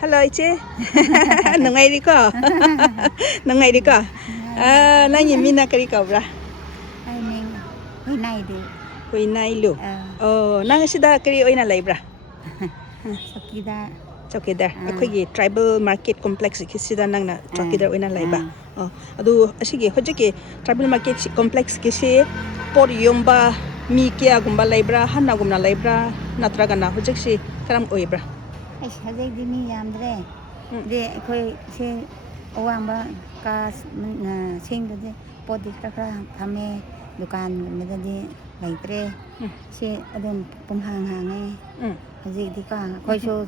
Hello Iche. Nangai di ko. Nangai di ko. Nanya mina kari ko bra. Ai ning hui nai di. Hui nai lu. Oh, nang sida kari oi na lai bra. Sakida. Chokidar. Akhoi tribal market complex ki sida nang na chokidar oi na lai ba. Adu asigi hojiki tribal market complex ki se por yomba mi kia gumba lai bra hanna gumna lai bra natraga na hojik si karam oi bra. Ai sajai di ni yamdre. De akhoi se awang ba ka sing de podi kra thame dukan medadi laitre se adum pumhang hange haji di ka khoi so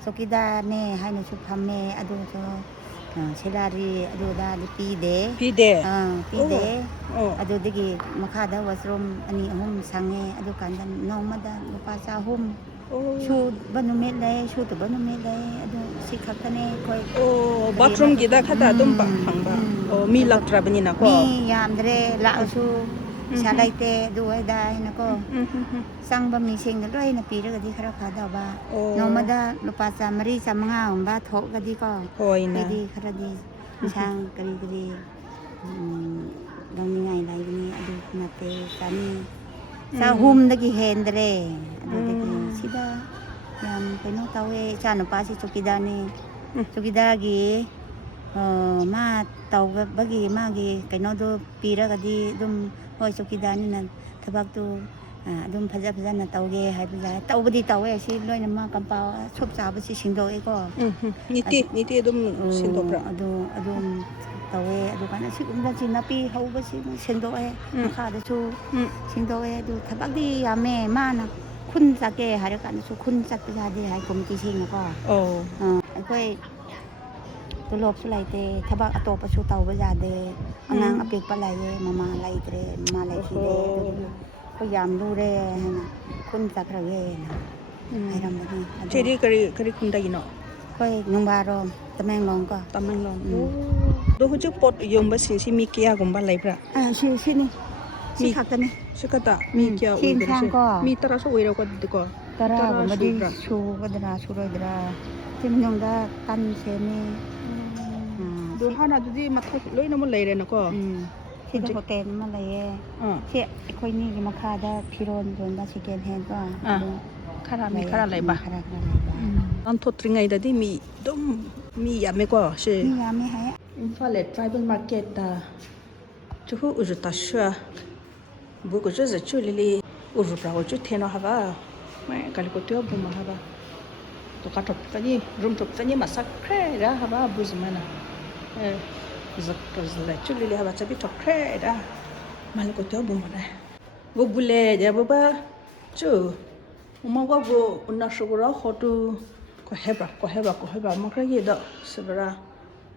chokidar ne haina su phame adu so selari adu da pi de pi de adu digi makhada washroom ani ahum sange adu kandan nomada lupa chahum shu banumet lai shu to banumet lai adu sikhakane khoi bathroom gi da khata dum pa phangba mi laktra bani na ko mi yamdre la su salaite du da na ko sangba mi sing roi na pi ra di khara khada ba nomada lupa cha mari cha manga ba thok ga di ko hoina di khara di sang kari dang ni ngai lai ni adu na te tani sa hum da gi hendre adu de sida yam peno tawe cha no pa si chokida ni chokida gi ma taw ba gi ma gi kaino do pi ra ga di dum hoi chokida ni na thabak tu dum phaja na tawge hai ba tawbadi tawe si loina ma kampa chop cha ba si singdo e ko niti dum sindo pra adu tawe adu kana si umda si napi hau ba si singdo e kha da chu singdo e adu thabak di yame mana khun sake har kana chu khun sak ja de hai komiti sing ko akhoi tulop su lai te thabak atop su taw ba ja de angang apik pa lai mama lai tre ma lai si de ko yam lu re na kun sak ra ge na ai ram ba ni cheri kari khunda gi no khoi ngba ro tameng long ko do hu chu pot yom ba sin si mi kia gum ba lai bra si ni si khak ni sikata mi kia ui bra mi tara so oi ra ko de ko tara ba di chu ba dra su ro dra tim nyong da tan se ni do hana du di mat loi na mo lai re na ko si da hotel ma lai si khoi ni gi ma kha da phiron don da second hand ko khara lai ba an thotri ngai da di mi dum mi ya me ko she mi ya me ha Imphal tribal market da chu uju ta sha bu ko je chu lili uju pra chu theno ha ba mai kali ko tyo bu ma ha ba to ka top pani room top pani ma sak kre ra ha ba bu zmana zakka chu lili ha ba chabi top kre ra mal ko tyo bu ma da bu bule ja bu ba chu ma go bu unna shugura hotu ko heba ma kra ye da sabra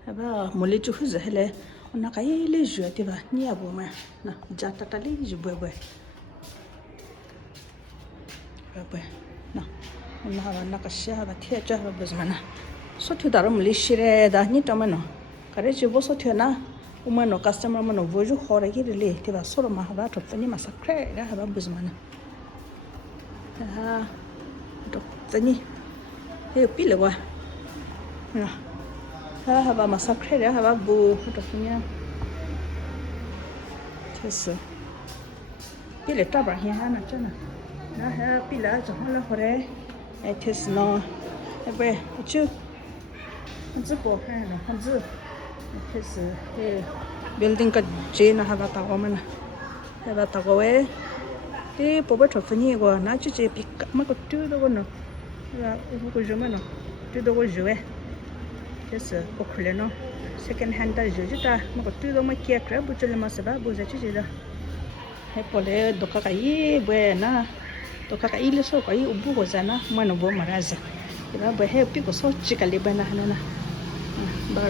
aba moli chu khu hele ona kai le ju ate ba ni abu ma na jata ta le ju boy na ona ha na ka sha ba the cha ba bazmana so thu dar moli shire da ni ta ma no kare ju bo so thu na uma no customer ma no bo ju khore gi le te ba so ma ha ba to ni ma sakre da ha ba bazmana ha to tani he pi le wa na ha ba masakre ha ba bu to nya tese pile ta ba hi ha na chana na ha pila jo la hore tes no ebe chu po ha na hanzu tese building ka je na ha ba ta ko mana ha ba ta ko we ti po ba to ni go na chu je pik ma ko tu do no ya ko je ma no tu do go je Yes, okay, no. Second hand da juju ta, ma ko tu do ma kia kra bu chule ma saba bu za chu da. He pole do ka kai buena. Do ka kai le so kai ubu go zana ma no bo maraza. Ira ba he pi ko so chika le bana hana. Bar.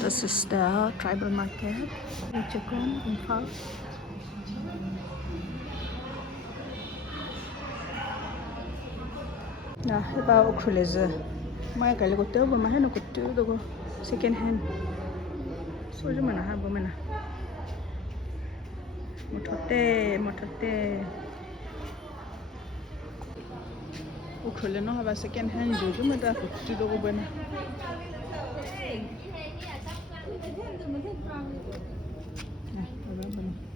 This is the tribal market. Chikon Imphal. Na heba okruleze mai kale ko tebo ma heno ko tu do second hand Oje mana ha bo mana. Motote. Ukhole no haba second hand jojo mata kuchilo ko bana. Nah,